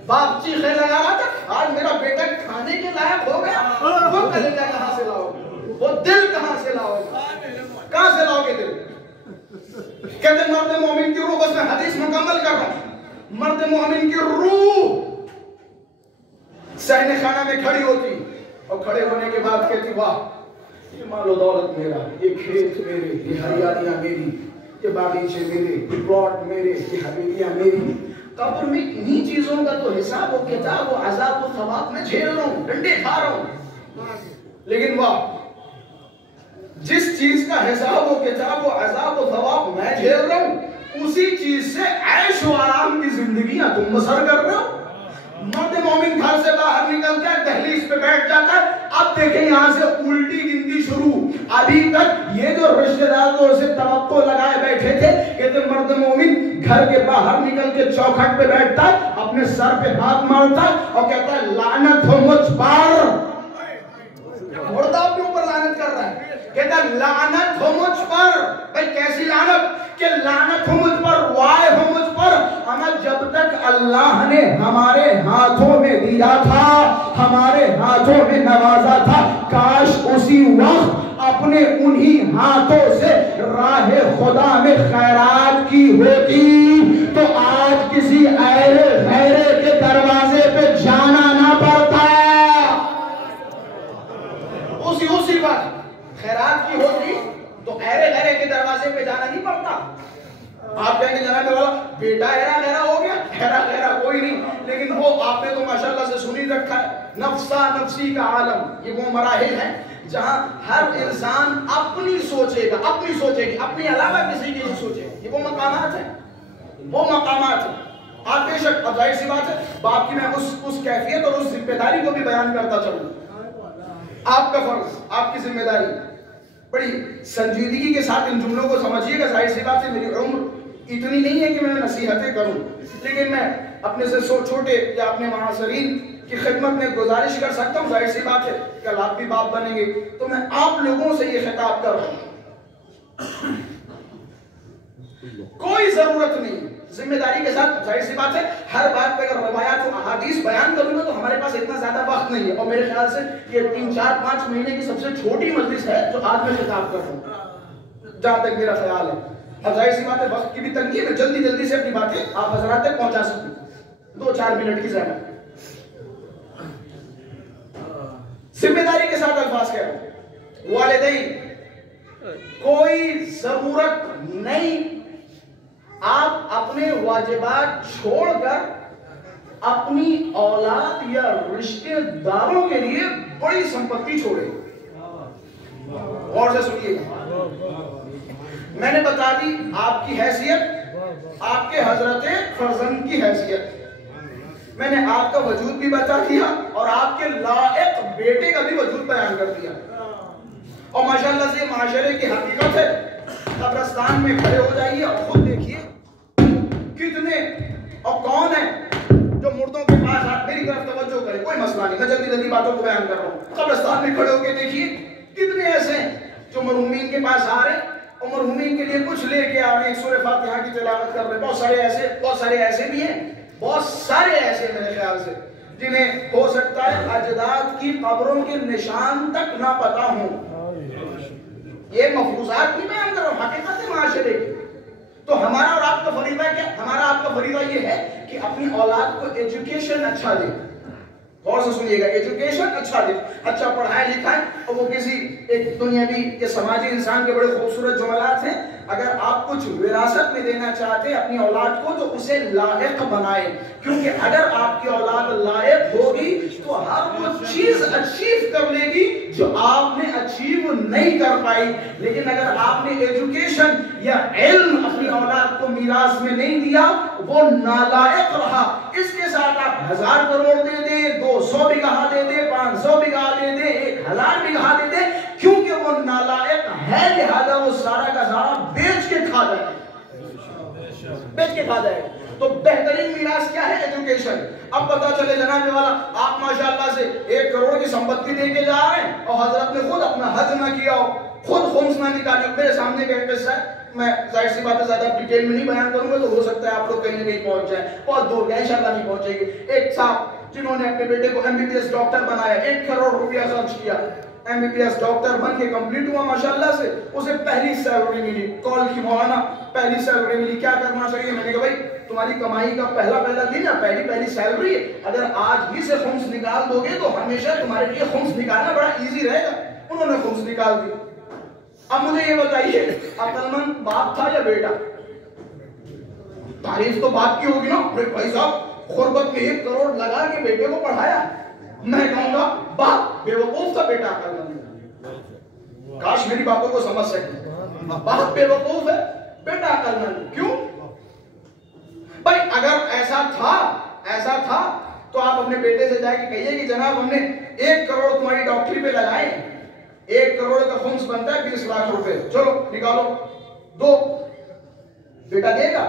باپ چیخے لگا رہا تھا, آج میرا بیٹا کھانے کے لائق ہو گیا, وہ کلیجہ کہاں سے لاؤ گے؟ وہ دل کہاں سے لاؤ گے؟ کہاں سے لاؤ گے دل؟ کہتے ہیں مرد مومن کی روح, بس میں حدیث مکمل کر رہا ہوں, مرد مومن کی روح صحن خانہ میں کھڑی ہوتی, اور کھڑے ہونے کے بعد کہتی, واہ یہ مال و دولت میرا, یہ کھیت میرے, یہ ہریالیاں میری, یہ باغیچے میرے, یہ پلاٹ میرے, یہ حویلیاں میری. قبر میں انہی چیزوں کا تو حساب و کتاب و عذاب و ثواب میں جھیل رہا ہوں, ڈنڈے کھا رہا ہوں, لیکن واہ جس چیز کا حساب و کتاب و عذاب و ثواب میں جھیل رہا ہوں, اسی چیز سے عیش و آرام کی زندگیاں تم بسر کر رہے ہو. مرد مومن گھر سے باہر نکلتا ہے, دہلیز پہ بیٹھ جاتا ہے, اب دیکھیں یہاں سے الٹی گنتی شروع. ابھی تک یہ جو رشتہ داروں سے توقع لگائے بیٹھے تھے, کہتے مرد مومن گھر کے باہر نکل کے چوکھٹ پہ بیٹھتا ہے, اپنے سر پہ ہاتھ مارتا ہے اور کہتا ہے لعنت ہو مجھ پر. مردہ اپنے اوپر لعنت کر رہا ہے, کہتا ہے لعنت ہو مجھ پر. بھئی کیسی لعنت؟ کہ لعنت ہو مجھ پر, وائے ہو مجھ پر, ہمیں جب تک اللہ نے ہمارے ہاتھوں میں دیا تھا, ہمارے ہاتھوں میں نوازا تھا, کاش اسی وقت اپنے اپنے انہی ہاتھوں سے راہ خدا میں خیرات کی ہوتی تو آج کسی ایرے غیرے کے دروازے پہ جانا نہ پڑتا. اسی بات خیرات کی ہوتی تو ایرے غیرے کے دروازے پہ جانا نہیں پڑتا. آپ کہیں گے جناب والا بیٹا ایرا غیرا ہو گیا. ایرا غیرا کوئی نہیں, لیکن وہ آپ نے تو ماشاءاللہ سے سنی رکھا ہے, نفسا نفسی کا عالم. یہ وہ مراحل ہیں جہاں ہر انسان اپنی سوچے گا, اپنی سوچے گی, اپنی علاوہ کسی کی نہیں سوچے. یہ وہ مقامات ہیں, وہ مقامات ہیں. آپ بے شک اب ظاہر سی بات ہے باپ کی میں اس کیفیت اور اس ذمہ داری کو بھی بیان کرتا چلوں. آپ کا فرض, آپ کی ذمہ داری, بڑی سنجیدگی کے ساتھ ان جملوں کو سمجھیے گا. ظاہر سی بات ہے میری عمر اتنی نہیں ہے کہ میں نصیحتیں کروں, لیکن میں اپنے سے چھوٹے یا اپنے معاصرین کی خدمت میں گزارش کر سکتا ہوں. ظاہر سی بات ہے کہ آپ بھی باپ بنیں گے تو میں آپ لوگوں سے یہ خطاب کر رہا ہوں. کوئی ضرورت نہیں, ذمہ داری کے ساتھ. ظاہر سی بات ہے ہر بات پہ اگر روایات و احادیث بیان کروں گا تو ہمارے پاس اتنا زیادہ وقت نہیں ہے, اور میرے خیال سے یہ 3-4-5 مہینے کی سب سے چھوٹی مجلس ہے جو آج میں خطاب کر رہا ہوں, جہاں تک میرا خیال ہے. اب ظاہر سی بات ہے وقت کی بھی تنگی ہے, میں جلدی سے اپنی باتیں آپ حضرات تک پہنچا سکوں. 2-4 منٹ کی زحمت. ذمہ داری کے ساتھ الفاظ کہہ رہا ہوں. والدین کوئی ضرورت نہیں آپ اپنے واجبات چھوڑ کر اپنی اولاد یا رشتہ داروں کے لیے بڑی سمپتی چھوڑے. اور سے سنیے گا, میں نے بتا دی آپ کی حیثیت, آپ کے حضرت فرزند کی حیثیت, میں نے آپ کا وجود بھی بتا دیا اور آپ کے لائق بیٹے کا بھی وجود بیان کر دیا. اور ماشاءاللہ سے معاشرے کی حقیقت ہے, قبرستان میں کھڑے ہو جائیے اور خود دیکھیے کتنے اور کون ہیں جو مردوں کے پاس آپ میری طرف توجہ کریں. کوئی مسئلہ نہیں, میں جلدی باتوں کو بیان کر رہا ہوں. قبرستان میں کھڑے ہو کے دیکھیے کتنے ایسے ہیں جو مرحومین کے پاس آ رہے ہیں اور مرحومین کے لیے کچھ لے کے آ رہے ہیں, سورہ فاتحہ کی تلاوت کر رہے ہیں. بہت سارے ایسے بھی ہیں, بہت سارے ایسے میرے خیال سے جنہیں ہو سکتا ہے اجداد کی قبروں کے نشان تک نہ پتا ہوں. یہ مفروضات نہیں بیان کر رہا ہوں, حقیقت ہے معاشرے کی. تو ہمارا اور آپ کا فریضہ کیا؟ ہمارا آپ کا فریضہ یہ ہے کہ اپنی اولاد کو ایجوکیشن اچھا دے. غور سے سنیے گا, ایجوکیشن اچھا دے, اچھا پڑھائے لکھائے. اور وہ کسی ایک دنیاوی یا سماجی انسان کے بڑے خوبصورت جملات ہیں, اگر آپ کچھ وراثت میں دینا چاہتے ہیں اپنی اولاد کو تو اسے لائق بنائے, کیونکہ اگر آپ کی اولاد لائق ہوگی تو ہر وہ چیز اچیو کر لے گی جو آپ نے اچیو نہیں کر پائی. لیکن اگر آپ نے ایجوکیشن یا علم اپنی اولاد کو میراث میں نہیں دیا, وہ نالائق رہا. اس کے ساتھ آپ 1000 کروڑ دے دیں, 200 بیگھہ دے دیں, 500 بیگھہ دے دیں, 1000 بیگھہ دے دیں, کیونکہ وہ نالائق ہے, لہذا وہ سارا کا سارا بیچ کے کھا جائے. تو بہترین میراث کیا ہے؟ ایجوکیشن. اب پتا چلے جناب والا آپ ماشاءاللہ سے 1 کروڑ کی سمپتی دے کے جا رہے ہیں اور حضرت نے خود اپنا حج نہ کیا ہو, خود خمس نہ نکالی. میرے سامنے کا ایک قصہ ہے, میں ظاہر سی بات ہے زیادہ ڈیٹیل میں نہیں بیان کروں گا, تو ہو سکتا ہے آپ لوگ کہیں نہ کہیں پہنچ جائیں, بہت دور گئے انشاءاللہ نہیں پہنچیں گے. ایک صاحب جنہوں نے اپنے بیٹے کو MBBS ڈاکٹر بنایا, 1 کروڑ روپیہ خرچ کیا, MBBS ڈاکٹر بن کے کمپلیٹ ہوا ماشاءاللہ سے, اسے پہلی سیلری ملی, کال کی مولانا پہلی سیلری ملی, کیا کرنا چاہیے؟ میں نے کہا بھائی تمہاری کمائی کا پہلا دن ہے, پہلی سیلری ہے, اگر آج ہی سے خمس نکال دو گے تو ہمیشہ تمہارے لیے خمس نکالنا بڑا ایزی رہے گا. انہوں نے خمس نکال دی. اب مجھے یہ بتائیے عقل مند باپ تھا یا بیٹا؟ تعریف تو باپ کی ہوگی نا, بھائی صاحب غربت میں 1 کروڑ لگا کے بیٹے کو پڑھایا. میں کہوں گا باپ بے وقوف تھا, بیٹا عقل مند. کاش میری باتوں کو سمجھ سکے. باپ بے وقوف ہے, بیٹا عقل مند. کیوں بھائی؟ اگر ایسا تھا تو آپ اپنے بیٹے سے جائے کہ کہیے کہ جناب ہم نے 1 کروڑ تمہاری ڈاکٹری پہ لگائے, 1 کروڑ کا خمس بنتا ہے 20 لاکھ روپے, چلو نکالو دو. بیٹا دے گا؟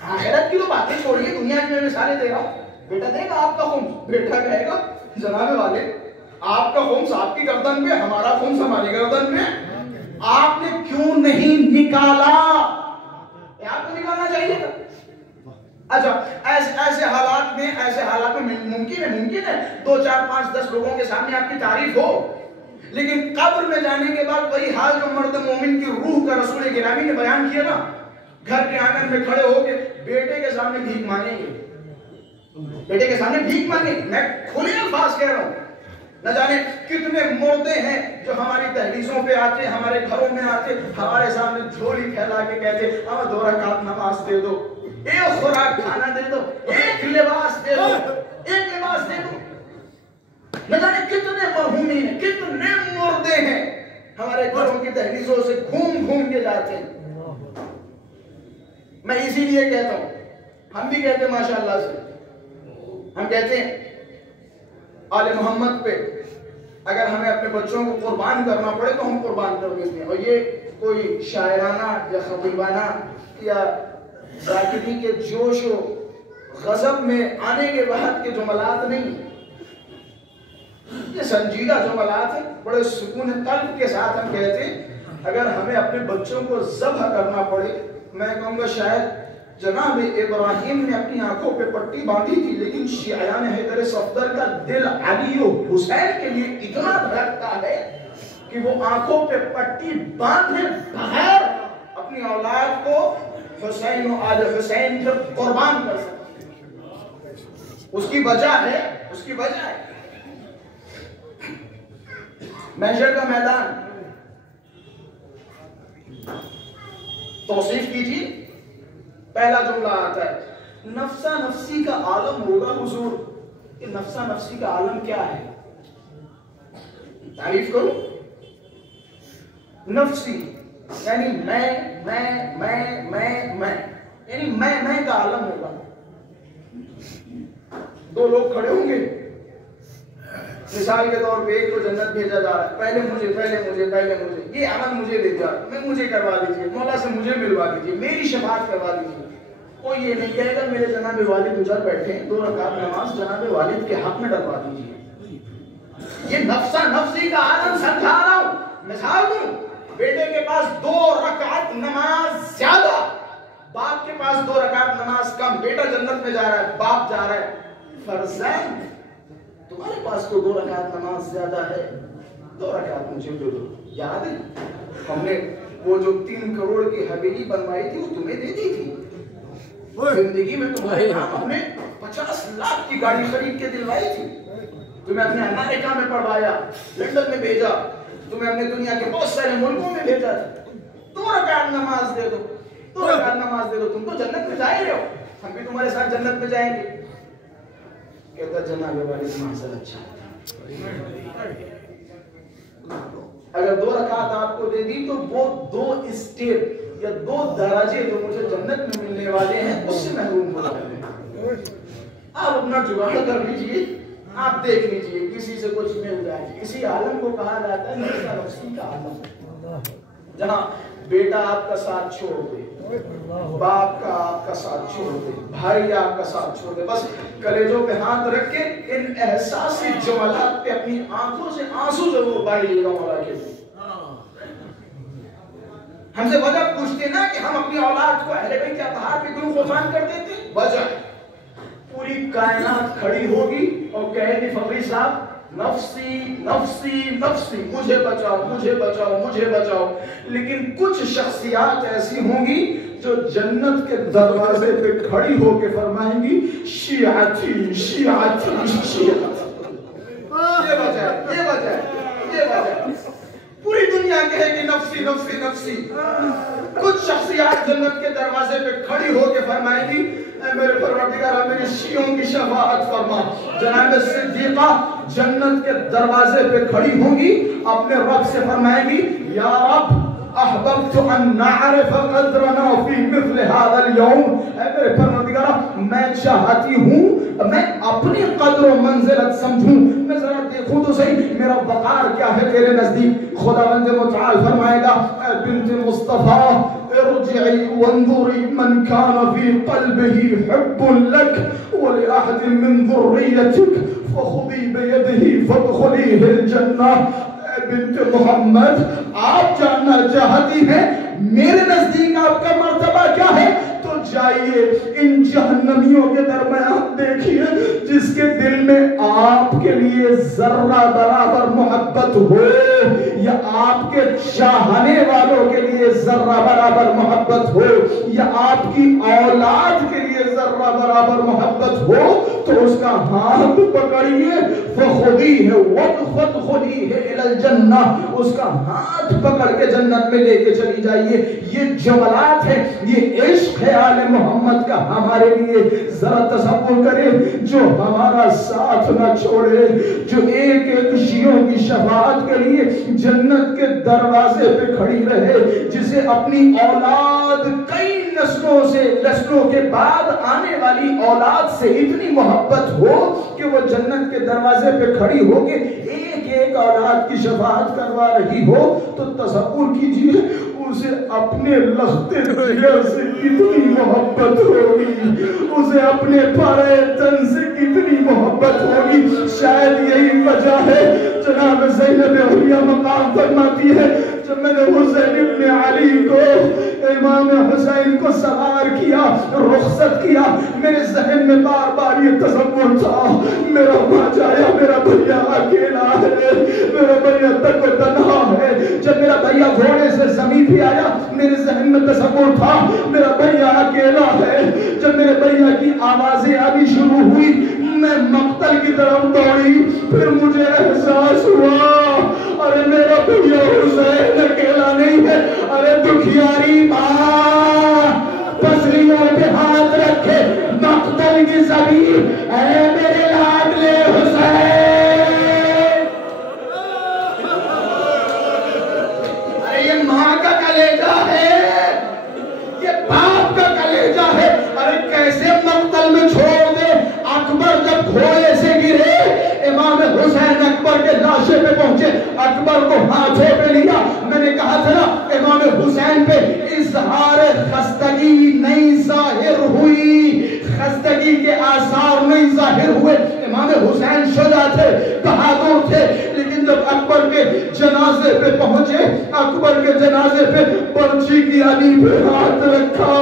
آخرت کی تو باتیں چھوڑیے, دنیا کی میں مثالیں دے رہا ہوں. بیٹا دے گا آپ کا خمس؟ بیٹا کہے گا جناب والے آپ کا خمس آپ کی گردن پہ, ہمارا خمس ہماری گردن پہ, آپ نے کیوں نہیں نکالا؟ آپ کو نکالنا چاہیے تھا. اچھا ایسے حالات میں ممکن ہے 2 4 5 10 لوگوں کے سامنے آپ کی تعریف ہو, لیکن قبر میں جانے کے بعد وہی حال جو مرد مومن کی روح کا رسول گرامی نے بیان کیا نا، گھر کے آنگن میں کھڑے ہو کے بیٹے کے سامنے بھیک مانگیں گے، بیٹے کے سامنے بھیک مانگیں. میں کھلے الفاظ کہہ رہا ہوں. نہ جانے کتنے مردے ہیں جو ہماری تحریزوں پہ آتے، ہمارے گھروں میں آتے، ہمارے سامنے جھولی پھیلا کے کہتے ہمیں 2 رکعت نماز دے دو، ایک خوراک کھانا دے دو، ایک لباس دے دو، ایک لباس دے دو. نہ جانے کتنے مرحومین ہیں، کتنے مردے ہیں ہمارے گھروں کی تحریزوں سے گھوم گھوم کے جاتے ہیں. میں اسی لیے کہتا ہوں، ہم بھی کہتے ہیں ماشاءاللہ سے، ہم کہتے ہیں آل محمد پہ اگر ہمیں اپنے بچوں کو قربان کرنا پڑے تو ہم قربان کر دیتے ہیں. اور یہ کوئی شاعرانہ یا خطیبانہ یا ذاکری کے جوش و غضب میں آنے کے بعد کے جملات نہیں، یہ سنجیدہ جملات ہیں. بڑے سکون قلب کے ساتھ ہم کہتے ہیں اگر ہمیں اپنے بچوں کو ذبح کرنا پڑے. میں کہوں گا شاید جناب ابراہیم نے اپنی آنکھوں پہ پٹی باندھی تھی، لیکن شیعان حیدر صفدر کا دل علی و حسین کے لیے اتنا دھڑکتا ہے کہ وہ آنکھوں پہ پٹی باندھے بغیر اپنی اولاد کو حسین و آل حسین پر قربان کر سکتے. اس کی وجہ ہے، اس کی وجہ ہے محشر کا میدان. توصیف کیجیے. پہلا جملہ آتا ہے نفسا نفسی کا عالم ہوگا حضور. کہ نفسا نفسی کا عالم کیا ہے؟ تعریف کرو. نفسی یعنی میں یعنی میں کا عالم ہوگا. 2 لوگ کھڑے ہوں گے، مثال کے طور پہ ایک کو جنت بھیجا جا رہا ہے، پہلے مجھے یہ عمل مجھے دے جا، مجھے کروا دیجیے، مولا سے مجھے ملوا دیجیے، میری شفاعت کروا دیجیے. کوئی یہ نہیں کہے گا میرے جناب والد ادھر بیٹھے ہیں، 2 رکعت نماز جناب والد کے حق میں ڈلوا دیجیے. یہ نفسا نفسی کا عالم سمجھا رہا ہوں. مثال دوں، بیٹے کے پاس 2 رکعت نماز زیادہ، باپ کے پاس 2 رکعت نماز کم. بیٹا جنت میں جا رہا ہے، باپ جا رہا ہے. فرزند تمہارے پاس تو 2 رکعت نماز زیادہ ہے، 2 رکعت مجھے دے دو. یاد ہے ہم نے وہ جو 3 کروڑ کی حویلی بنوائی تھی وہ تمہیں دے دی تھی. زندگی میں تمہارے نام ہم نے 50 لاکھ کی گاڑی خرید کے دلوائی تھی. تمہیں اپنے امریکہ میں پڑھوایا، لندن میں بھیجا، تمہیں اپنے دنیا کے بہت سارے ملکوں میں بھیجا. 2 رکعت نماز دے دو، 2 رکعت نماز دے دو، تم تو جنت میں جا ہی رہے ہو، ہم بھی تمہارے ساتھ جنت میں جائیں گے. کہتا جناب والد محضر اچھا. اگر 2 رکعت آپ کو دے دی تو وہ 2 اسٹیپ یا 2 درجے جو مجھے جنت میں ملنے والے ہیں اس سے محروم ہو جاتے ہیں. آپ اپنا جگاڑ کر لیجئے، آپ دیکھ لیجئے کسی سے کچھ مل جائے. اسی عالم کو کہا جاتا ہے نفسا نفسی کا عالم، جہاں بیٹا آپ کا ساتھ چھوڑ دے، باپ کا آپ کا ساتھ چھوڑ دے، بھائی آپ کا ساتھ چھوڑ دے، بس کلیجوں پہ ہاتھ رکھ کے ان احساسی جملات پہ اپنی آنکھوں سے آنسو ضرور بہائیے گا مولا کے لیے. ہم سے وجہ پوچھتے نا کہ ہم اپنی اولاد کو اہل بیت کے اطہار پہ کیوں قربان کر دیتے؟ وجہ پوری کائنات کھڑی ہوگی اور کہے گی فقری صاحب نفسی نفسی نفسی، مجھے بچاؤ مجھے بچاؤ مجھے بچاؤ. لیکن کچھ شخصیات ایسی ہوں گی جو جنت کے دروازے پہ کھڑی ہو کے فرمائیں گی شیعتی شیعتی شیعتی. یہ وجہ ہے، یہ وجہ ہے، یہ وجہ ہے. پوری دنیا کہے گی نفسی نفسی نفسی. کچھ شخصیات جنت کے دروازے پہ کھڑی ہو کے فرمائے گی اے میرے پروردگار میرے شیعوں کی شفاعت فرما. جناب صدیقہ جنت کے دروازے پہ کھڑی ہوں گی، اپنے رب سے فرمائے گی یا رب احببت ان نعرف قدرنا فی مثل هذا اليوم. اے میرے پروردگار میں چاہتی ہوں میں اپنی قدر و منزلت سمجھوں، میں ذرا دیکھوں تو صحیح میرا وقار کیا ہے تیرے نزدیک. خداوند متعال فرمائے گا اے بنت مصطفیٰ ارجعی وانظری من کان فی قلبه حب لک ولأحد من ذریتک فخذی بیدہ فادخلیہ الجنہ. بنت محمد آپ جاننا چاہتی ہیں میرے نزدیک آپ کا مرتبہ کیا ہے؟ تو جائیے ان جہنمیوں کے درمیان دیکھیے جس کے دل میں آپ کے لیے ذرہ برابر محبت ہو یا آپ کے چاہنے والوں کے لیے ذرہ برابر محبت ہو یا آپ کی اولاد کے لیے ذرہ برابر محبت ہو تو اس کا ہاتھ پکڑیے فخذیہ وادخلوہ الی الجنہ، اس کا ہاتھ پکڑ کے جنت میں لے کے چلی جائیے۔ یہ جملات ہے، یہ عشق ہے آل محمد کا ہمارے لیے۔ ذرا تصور کریں جو ہمارا ساتھ نہ چھوڑے، جو ایک ایک شیعوں کی شفاعت کے لیے جنت کے دروازے پہ کھڑی رہے، جسے اپنی اولاد کئی نسلوں کے بعد آنے والی اولاد سے اتنی محبت ہو کہ وہ جنت کے دروازے پہ کھڑی ہو کے ایک ایک اولاد کی شفاعت کروا رہی ہو، تو تصور کیجئے اسے اپنے لخت جگر سے کتنی محبت ہوگی، اسے اپنے پارے تن سے کتنی محبت ہوگی۔ شاید یہی وجہ ہے جناب زینب علیہ مقام فرماتی ہے جب میں نے حسین ابن علی کو، امام حسین کو سوار کیا، رخصت کیا، میرے ذہن میں بار بار یہ تصور تھا میرا بھاجا یا میرا بھیا اکیلا ہے، میرا بھیا تک و تنہا ہے۔ جب میرا بھیا گھوڑے سے زمین پہ آیا میرے ذہن میں تصور تھا میرا بھیا اکیلا ہے۔ جب میرے بھیا کی آوازیں آنی شروع ہوئی میں مقتل کی طرف دوڑی، پھر مجھے احساس ہوا ارے میرا بھیا حسین اکیلا نہیں ہے، ارے دکھیاری ماں پسلیوں پہ ہاتھ رکھے مقتل کی زمین، اے میرے لاڈلے حسین۔ ارے یہ ماں کا کلیجہ ہے، یہ باپ کا کلیجہ ہے۔ ارے کیسے مقتل میں چھوڑ دے۔ اکبر جب گھوڑے سے گرے امام حسین اکبر کے لاشے پہ پہنچے، اکبر کو ہاتھوں پہ لیا۔ میں نے کہا تھا نا امام حسین پہ اظہار خستگی نہیں ظاہر ہوئی، خستگی کے آثار نہیں ظاہر ہوئے۔ امام حسین شجاع تھے، بہادر تھے، لیکن جب اکبر کے جنازے پہ پہنچے، اکبر کے جنازے پہ پرچی کی علی پہ ہاتھ رکھا،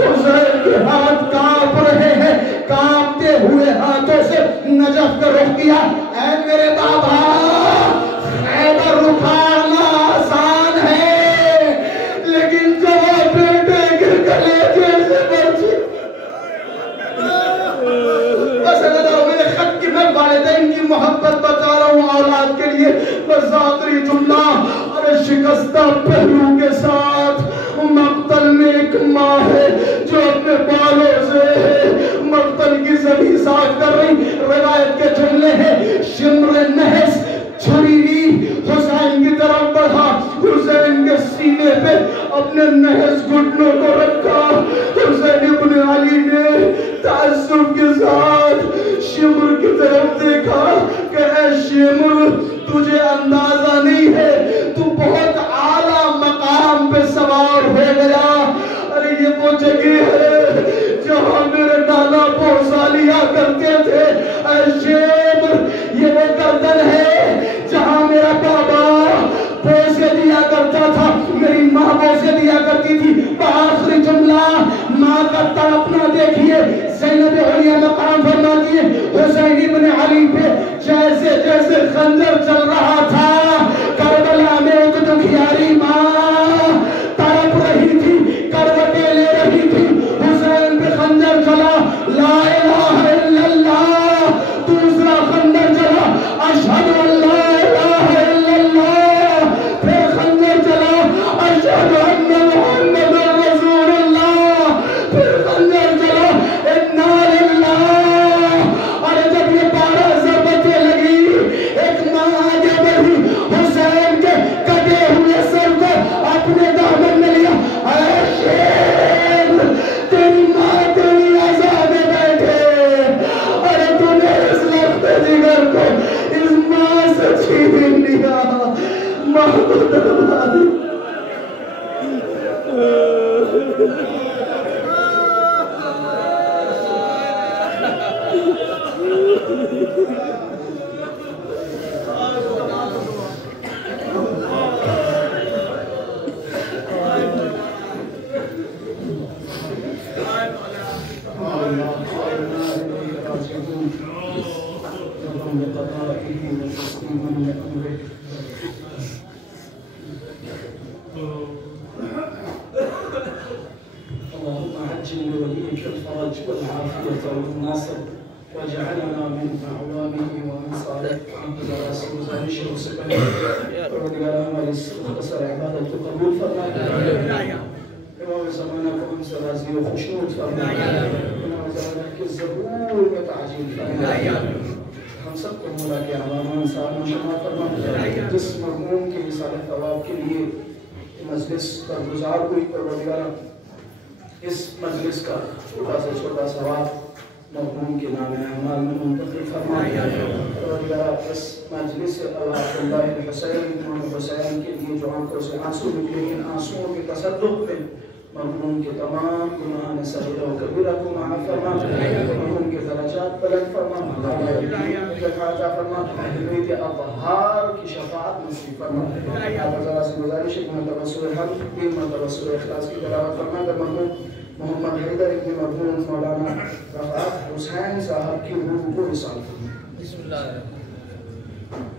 حسین کے ہاتھ کانپ رہے ہیں، کانپتے ہوئے ہاتھوں سے نجف کا رخ کیا۔ اے میرے بابا خیبر اکھاڑنا آسان ہے، لیکن جب بیٹے کے کلیجے سے پرچی بس میرے خط کی میں والدین کی محبت بتا رہا ہوں اولاد کے لیے، بس آخری جملہ، ارے شکستہ پہلو کے ساتھ مقتل میں ایک ماں ہے جو اپنے بالوں سے مقتل کی زمین صاف کر رہی۔ روایت کے جملے ہیں شمر نحس چھری حسین کی طرف بڑھا، حسین کے سینے پہ اپنے نحس گھٹنوں کو رکھا۔ حسین ابن علی نے تعصب کے ساتھ شمر کی طرف دیکھا کہ اے شمر تجھے اندازہ نہیں ہے، تو بہت اعلیٰ مقام پہ سوار ہو گیا۔ ارے یہ وہ جگہ ہے جہاں میرے نانا بوسا لیا کرتے تھے، اے شمر یہ وہ گردن ہے جہاں میرا بابا بوسے دیا کرتا تھا، میری ماں بوسے دیا کرتی تھی۔ آخری جملہ ماں کا تڑپنا دیکھیے، زینب علیہ مقام فرماتی ہے حسین ابن علی پہ جیسے جیسے خنجر چل رہا تھا، کربلا میں ایک دکھیاری ماں تڑپ رہی تھی، کروٹیں لے رہی تھی، حسین پہ خنجر چلا، لا الہ الا اللہ، دوسرا خنجر چلا، اشہد ان لا الہ الا اللہ، پھر خنجر چلا، اشہد ان محمد رسول اللہ، پھر خنجر چلا، انا للہ۔ اور جب یہ 12 ضربتیں لگی، ایک ماں آگے بڑھی، حسین کے کٹے ہوئے سر کو اپنے دامن میں لیا، اے شیر تیری ماں تیری عذاب میں بیٹھے، اور تو نے اس لخت جگر کو اس ماں سے چھین لیا، ماں کو دربار الله وإنا إليه راجعون رضا بقضائه وتسليما لأمره. اللهم عجل لوليك الفرج والعافية والنصر واجعلنا من أعوانه وأنصاره على رسول الله وسلم ورضي عمل اختصر عبادة قبول فرمائنا إمام زمانكم سرازي وخشوع فرمائنا إمام زمانك الزبور وتعجيل فرمائنا ہم سب کو مولا کے عوام انصار شما فرمائنا جس مرحوم کے رسالہ ثواب کے لیے مجلس پر گزار ہوئی پروردگار اس مجلس کا چھوٹا سے چھوٹا ثواب مرحوم کے نام اعمال میں منتقل فرمائے پروردگار اس مجلس عبداللہ الحسین حسین کے لیے جو آنکھوں سے آنسو نکلے ان آنسوؤں کے تصدق میں مرحوم کے تمام گناہان صغیرہ و کبیرہ کو معاف فرما مرحوم کے درجات بلند فرما حاجہ فرما بیت اطہار کی شفاعت نصیب فرما آپ ذرا سے گزارش ایک مرتبہ سورہ حمد تین مرتبہ سورہ اخلاص کی تلاوت فرما کر مرحوم محمد حیدر ابن مرحوم مولانا رفعت حسین صاحب کی روح کو وصال فرما. بسم اللہ الرحمن الرحیم.